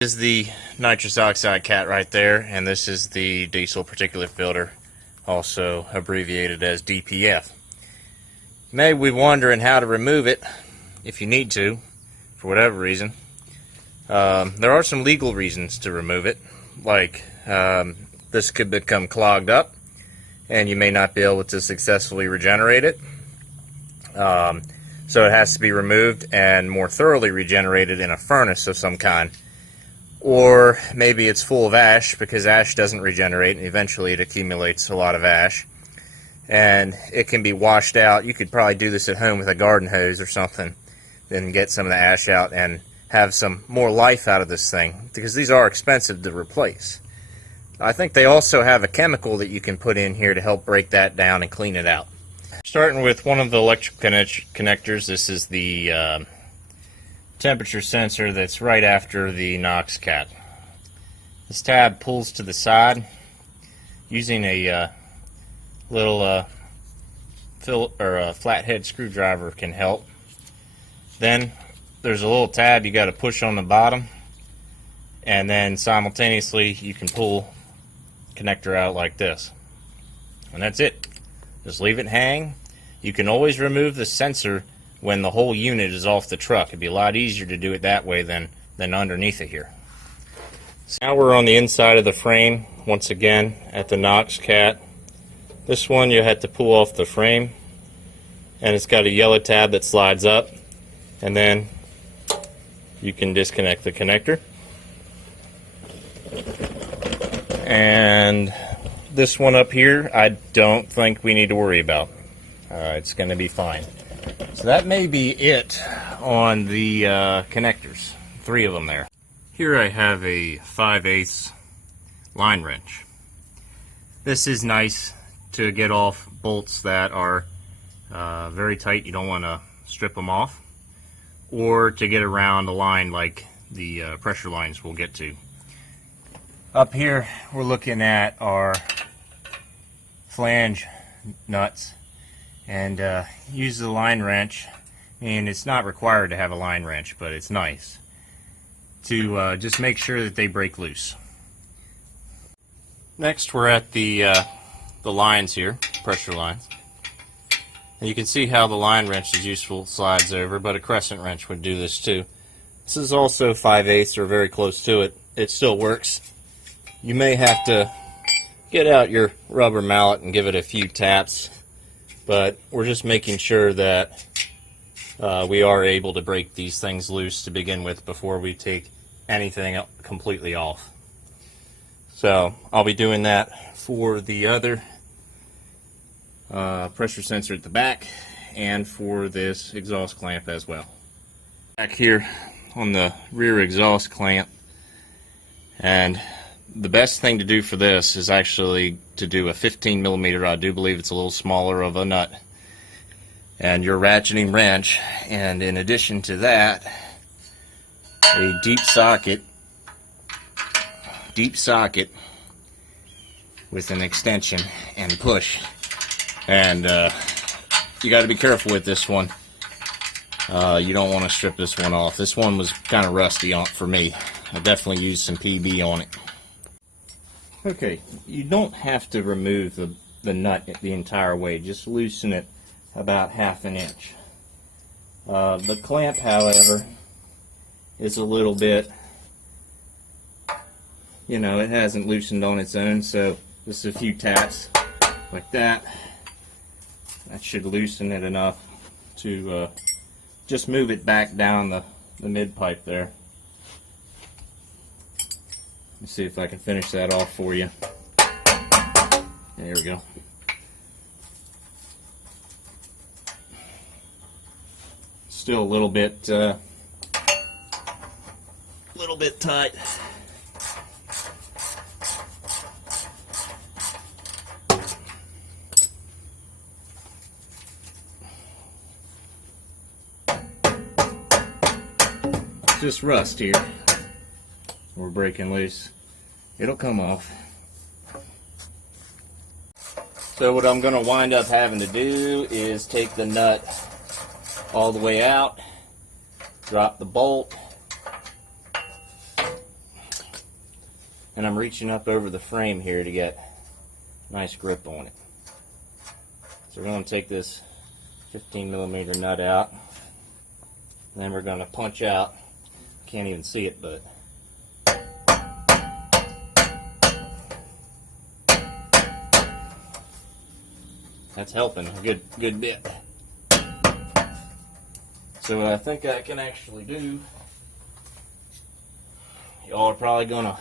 This is the nitrous oxide cat right there, and this is the diesel particulate filter, also abbreviated as DPF. You may be wondering how to remove it if you need to, for whatever reason. There are some legal reasons to remove it, like this could become clogged up and you may not be able to successfully regenerate it. So it has to be removed and more thoroughly regenerated in a furnace of some kind. Or maybe it's full of ash, because ash doesn't regenerate and eventually it accumulates a lot of ash. And it can be washed out. You could probably do this at home with a garden hose or something, then get some of the ash out and have some more life out of this thing, because these are expensive to replace. I think they also have a chemical that you can put in here to help break that down and clean it out. Starting with one of the electrical connectors, this is the temperature sensor that's right after the Knox cat. This tab pulls to the side. Using a little flathead screwdriver can help. Then there's a little tab you got to push on the bottom, and then simultaneously you can pull the connector out like this, and that's it. Just leave it hang. You can always remove the sensor when the whole unit is off the truck. It'd be a lot easier to do it that way than underneath it here. So now we're on the inside of the frame once again at the Knox cat. This one you have to pull off the frame, and it's got a yellow tab that slides up, and then you can disconnect the connector. And this one up here, I don't think we need to worry about. It's going to be fine. So that may be it on the connectors. 3 of them there. Here I have a 5/8 line wrench. This is nice to get off bolts that are very tight. You don't want to strip them off, or to get around a line like the pressure lines we'll get to. Up here we're looking at our flange nuts, and use the line wrench, and it's not required to have a line wrench, but it's nice to just make sure that they break loose. Next we're at the lines here, pressure lines, and you can see how the line wrench is useful, slides over, but a crescent wrench would do this too. This is also 5/8 or very close to it. It still works. You may have to get out your rubber mallet and give it a few taps, but we're just making sure that we are able to break these things loose to begin with before we take anything completely off. So I'll be doing that for the other pressure sensor at the back and for this exhaust clamp as well. Back here on the rear exhaust clamp, and the best thing to do for this is actually to do a 15mm. I do believe it's a little smaller of a nut, and your ratcheting wrench, and in addition to that, a deep socket with an extension and push. And you got to be careful with this one. You don't want to strip this one off. This one was kind of rusty for me. I definitely used some PB on it. Okay, you don't have to remove the nut the entire way. Just loosen it about 1/2 inch. The clamp, however, is a little bit, it hasn't loosened on its own, so just a few taps like that. That should loosen it enough to just move it back down the mid pipe there. Let me see if I can finish that off for you. There we go. Still a little bit tight. Just rust here. We're breaking loose. It'll come off. So what I'm going to wind up having to do is take the nut all the way out, drop the bolt, and I'm reaching up over the frame here to get a nice grip on it. So we're going to take this 15mm nut out, and then we're going to punch out. Can't even see it, but that's helping a good bit. So what I think I can actually do, y'all are probably going to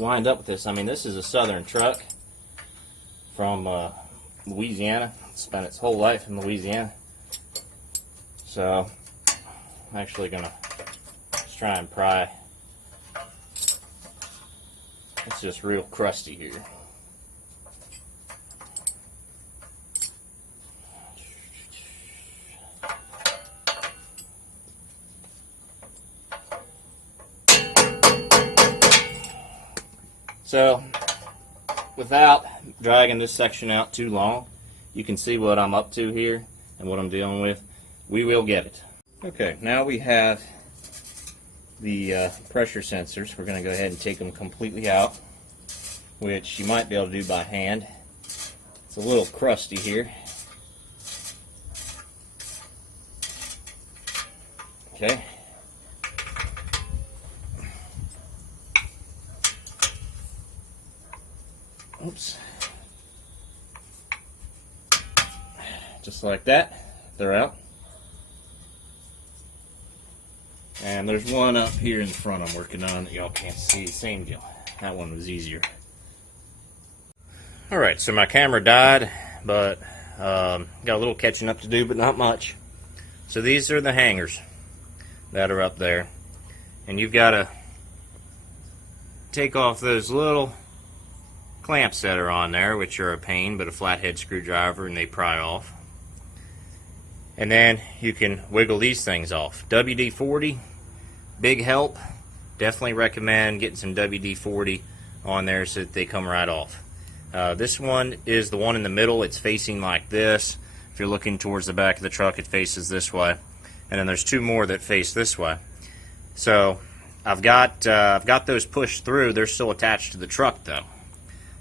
wind up with this. I mean, this is a southern truck from Louisiana. Spent its whole life in Louisiana. So I'm actually going to just try and pry. It's just real crusty here. So, without dragging this section out too long, you can see what I'm up to here and what I'm dealing with. We will get it. Okay, now we have the pressure sensors. We're going to go ahead and take them completely out, which you might be able to do by hand. It's a little crusty here. Okay. Oops. Just like that, they're out. And there's one up here in front I'm working on that y'all can't see. Same deal. That one was easier. Alright, so my camera died, but got a little catching up to do, but not much. So these are the hangers that are up there. And you've got to take off those little clamps that are on there, which are a pain, but a flathead screwdriver, and they pry off. And then you can wiggle these things off. WD-40, big help. Definitely recommend getting some WD-40 on there so that they come right off. This one is the one in the middle. It's facing like this. If you're looking towards the back of the truck, it faces this way. And then there's two more that face this way. So I've got those pushed through. They're still attached to the truck though.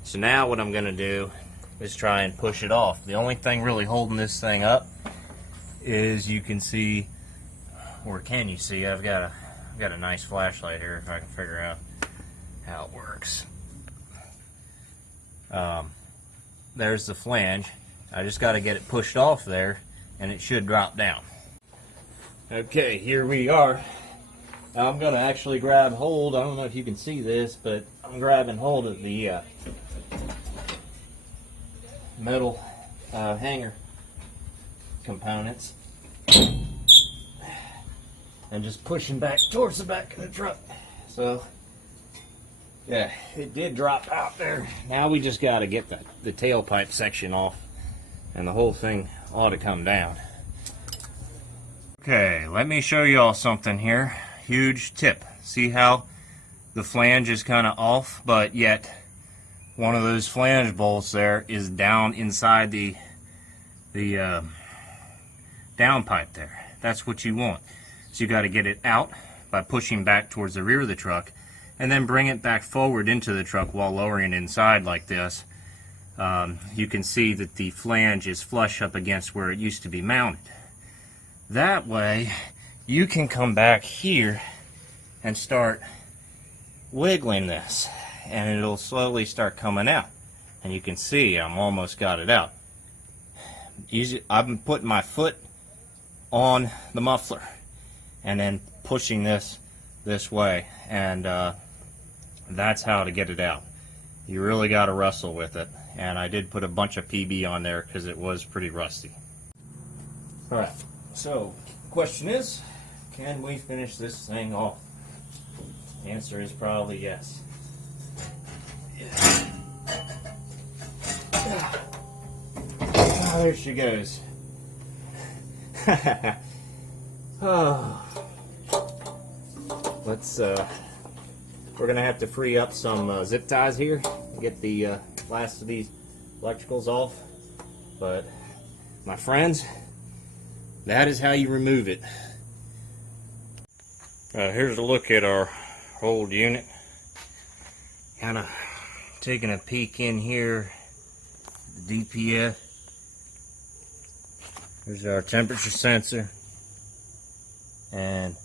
So now what I'm going to do is try and push it off. The only thing really holding this thing up is, you can see, or can you see, I've got a nice flashlight here if I can figure out how it works. There's the flange. I just got to get it pushed off there and it should drop down. Okay, here we are. Now I'm going to actually grab hold. I don't know if you can see this, but I'm grabbing hold of the metal hanger components and just pushing back towards the back of the truck. So yeah, it did drop out there. Now we just got to get the tailpipe section off and the whole thing ought to come down. Okay, let me show you all something here. Huge tip. See how the flange is kind of off, but yet one of those flange bolts there is down inside the downpipe there. That's what you want. So you got to get it out by pushing back towards the rear of the truck, and then bring it back forward into the truck while lowering it inside like this. You can see that the flange is flush up against where it used to be mounted. That way you can come back here and start wiggling this, and it'll slowly start coming out. And you can see I'm almost got it out. I'm putting my foot on the muffler and then pushing this way, and that's how to get it out. You really got to wrestle with it, and I did put a bunch of PB on there because it was pretty rusty. Alright, so question is, can we finish this thing off? The answer is probably yes. Oh, there she goes. Oh. Let's we're gonna have to free up some zip ties here to get the last of these electricals off, but my friends, that is how you remove it. Here's a look at our old unit. Kind of taking a peek in here, the DPF. There's our temperature sensor. And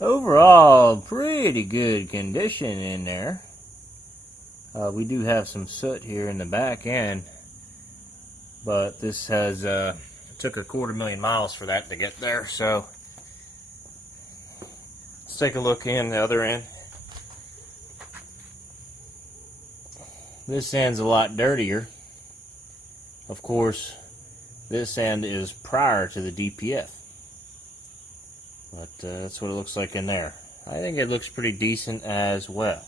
overall, pretty good condition in there. We do have some soot here in the back end, but this has took 250,000 miles for that to get there. So let's take a look in the other end. This end's a lot dirtier. Of course, this end is prior to the DPF. But that's what it looks like in there. I think it looks pretty decent as well.